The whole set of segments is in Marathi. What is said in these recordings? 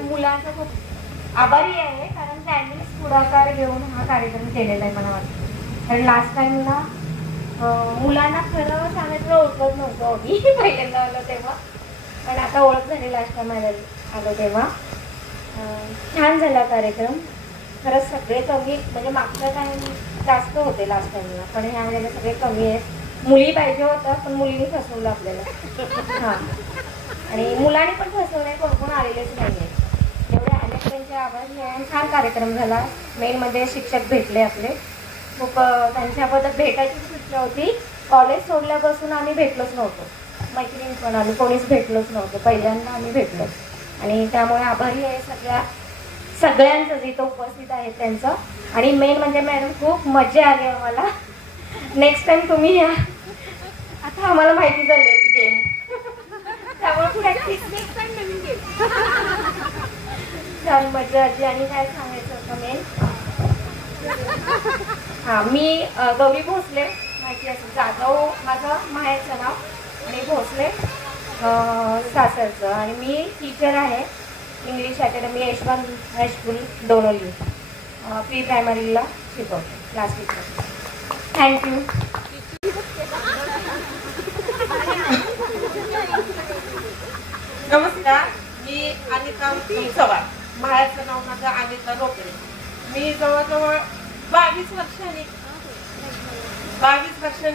मुलांचा खूप आभारी आहे, कारण त्यांनीच पुढाकार घेऊन हा कार्यक्रम केलेला आहे मला वाटतं. कारण लास्ट टाइमला मुलांना खरं सांगायचं ओळखत नव्हतं आम्ही पहिल्यांदा आलो तेव्हा, पण आता ओळख झाली लास्ट टाइम आलो तेव्हा. छान झाला कार्यक्रम खरंच. सगळे कमी म्हणजे मागच्या टाइम जास्त होते लास्ट टाइमला, पण ह्या वेळेला सगळे कमी आहेत. मुली पाहिजे होतं पण मुलींनी फसवलं आपल्याला. हां, आणि मुलांनी पण फसवलं, कोण आलेलेच नाही आहे. एवढे अनेक त्यांचे आभारी आहे. छान कार्यक्रम झाला. मेनमध्ये शिक्षक भेटले आपले, खूप त्यांच्याबद्दल भेटायचीच इच्छा होती. कॉलेज सोडल्यापासून आम्ही भेटलोच नव्हतो, मैत्रिणी पण आम्ही कोणीच भेटलोच नव्हतो, पहिल्यांदा आम्ही भेटलो. आणि त्यामुळे आभारी आहे सगळ्यांचं जिथं उपस्थित आहेत त्यांचं. आणि मेन म्हणजे मॅडम खूप मजा आली आम्हाला. नेक्स्ट टाइम तुम्ही या, आता आम्हाला माहिती झाली गेम, त्यामुळे प्रॅक्टिस नेक्स्ट टाइम नवीन गेम. छान मजा आली. आणि काय सांगायचं होतं मेन, हां, मी गौरी भोसले, माहिती असेल, जाधव माझं माहेरचं नाव आणि भोसले सासरचं. आणि मी टीचर आहे English academy Yashwant high school Donoli, pre प्रायमरीला शिकवते, क्लास टीचर. थँक्यू. नमस्कार, मी अनिता चव्हाण, माहेरचं नाव माझं अनिता रोकडे. मी जवळजवळ 22 वर्षांनी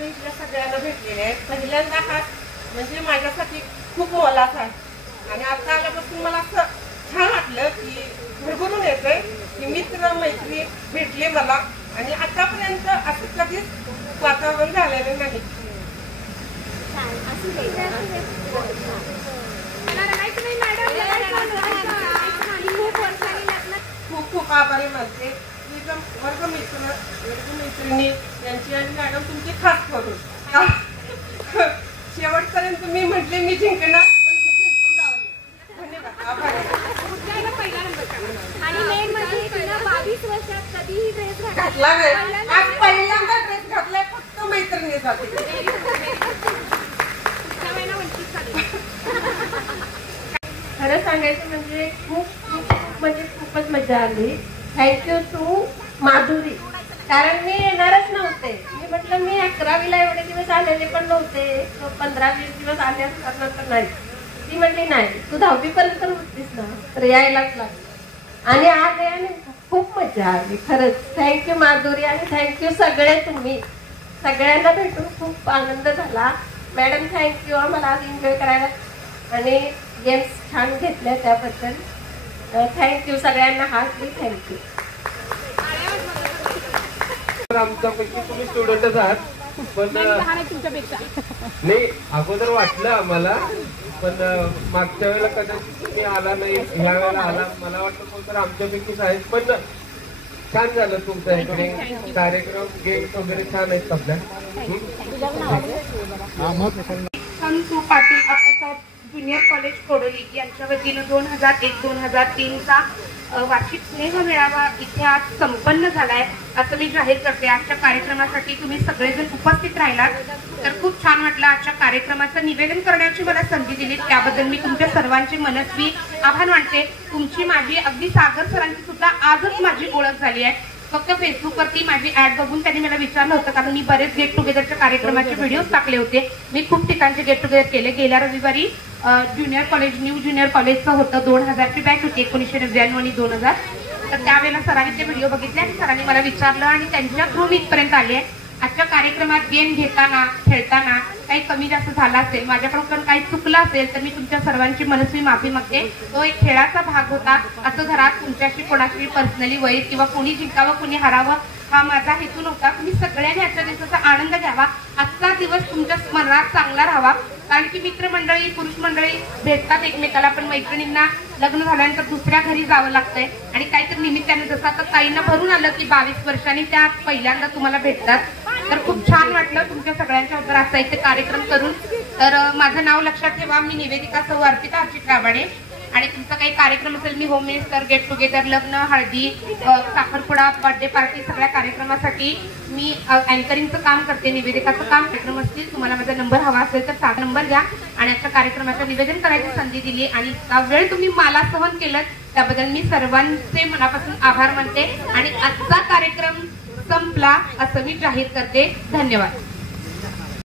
या सगळ्यांना भेटलेले आहेत. पहिल्यांदा हा म्हणजे माझ्यासाठी खूप मोलाचा आहे. आणि आता आल्यापासून मला असं छान वाटलं की भरभरून येतंय की मित्र मैत्री भेटले मला. आणि आतापर्यंत असं कधीच वातावरण झालेलं नाही. खूप खूप आभारी मानते. वर्गमैत्रिणी यांची आणि मॅडम तुमची खास करून शेवटपर्यंत मी म्हटले मी जिंकणार, पण मी जिंकून लावले. धन्यवाद, आभार. आणि मेन म्हणजे 22 वर्षात कधीही ड्रेस घातला नाही. आज पहिल्यांदा ड्रेस घातलाय फक्त मैत्रिणीसाठी. खरं सांगायचं म्हणजे खूपच मजा आली. थँक्यू टू माधुरी, कारण मी येणारच नव्हते. मी म्हटलं मी 11वीला एवढे दिवस आलेले पण नव्हते, 15-20 दिवस आले असणार तर नाही. ती म्हटली नाही, तू 10वी पर्यंत होतीस ना, तर यायलाच लागलं. आणि आज आणि खूप मजा आली खरंच. थँक्यू माधुरी, आणि थँक्यू सगळे तुम्ही. सगळ्यांना भेटून खूप आनंद झाला. मॅडम थँक्यू आम्हाला आज एन्जॉय करायला, आणि गेम्स छान घेतल्या त्याबद्दल थँक्यू सगळ्यांना. Hartley thank you. आमच्यापैकी तुम्ही स्टुडंटच आहात, पण नाही अगोदर वाटलं आम्हाला, पण मागच्या वेळेला कदाचित तुम्ही आला नाही, ह्या वेळेला आला. मला वाटतं कोणतर आमच्यापैकीच आहेत. पण छान झालं तुमचं हे कार्यक्रम, गेम्स वगैरे छान आहेत आपल्या. संतू पाटील आप्पासाहेब ज्युनियर कॉलेज कोडोली यांच्या वतीनं 2001-2003चा वार्षिक स्नेह मेळावा इथे आज संपन्न झालाय असं मी जाहीर करते. आजच्या कार्यक्रमासाठी तुम्ही सगळेजण उपस्थित राहिलात तर खूप छान वाटलं. आजच्या कार्यक्रमाचं निवेदन करण्याची मला संधी दिली त्याबद्दल मी तुमच्या सर्वांचे मनस्वी आभार मानते. तुमची माझी अगदी सागर सरांची सुद्धा आजच माझी ओळख झाली आहे. फक्त फेसबुकवरती माझी ऍड बघून त्यांनी मला विचारलं होतं, कारण मी बरेच गेट टुगेदरच्या कार्यक्रमाचे व्हिडिओज टाकले होते. मी खूप ठिकाणचे गेट टुगेदर केले. गेल्या रविवारी ज्युनियर कॉलेज न्यू ज्युनियर कॉलेजचं होतं. 2000ची बॅच होती, 1999 आणि 2000. तर त्यावेळेला सरांनी ते व्हिडिओ बघितले आणि सरांनी मला विचारलं आणि त्यांच्या थ्रू मी इथपर्यंत आले. आजच्या कार्यक्रमात गेम घेताना खेळताना काही कमी जास्त झाला असेल, माझ्याकडून काही चुकलं असेल तर मी तुमच्या सर्वांची मनस्वी माफी मागते. तो एक खेळाचा भाग होता. असं घरात तुमच्याशी कोणाशी पर्सनली वैर किंवा कोणी जिंकावं कोणी हरावं हा माझा हेतू नव्हता. तुम्ही सगळ्यांनी आजच्या दिवसाचा आनंद घ्यावा. आजचा दिवस तुमच्या स्मरणात चांगला राहावा. कारण की मित्रमंडळी पुरुष मंडळी भेटतात एकमेकाला, पण मैत्रिणींना लग्न झाल्यानंतर दुसऱ्या घरी जावं लागतंय. आणि काहीतरी निमित्ताने जसं आता ताईंना भरून आलं की 22 वर्षांनी त्या पहिल्यांदा तुम्हाला भेटतात. तर खूप छान वाटलं तुमच्या सगळ्यांच्या बरोबर असा इथे कार्यक्रम करून. तर माझं नाव लक्षात ठेवा, मी निवेदिका सौ अर्पिता अर्चित राबाडे. आणि तुमचा काही कार्यक्रम असेल, मी होम मिनिस्टर, गेट टुगेदर, लग्न, हळदी, साखरपुडा, बर्थडे पार्टी, सगळ्या कार्यक्रमासाठी मी अँकरिंगचं काम करते, निवेदिकाचं काम. कार्यक्रम असतील, तुम्हाला माझा नंबर हवा असेल तर साधा नंबर द्या. आणि आजच्या कार्यक्रमाचं निवेदन करायची संधी दिली आणि इतका वेळ तुम्ही मला सहन केलं त्याबद्दल मी सर्वांचे मनापासून आभार मानते आणि आजचा कार्यक्रम संपला असं मी जाहीर करते. धन्यवाद.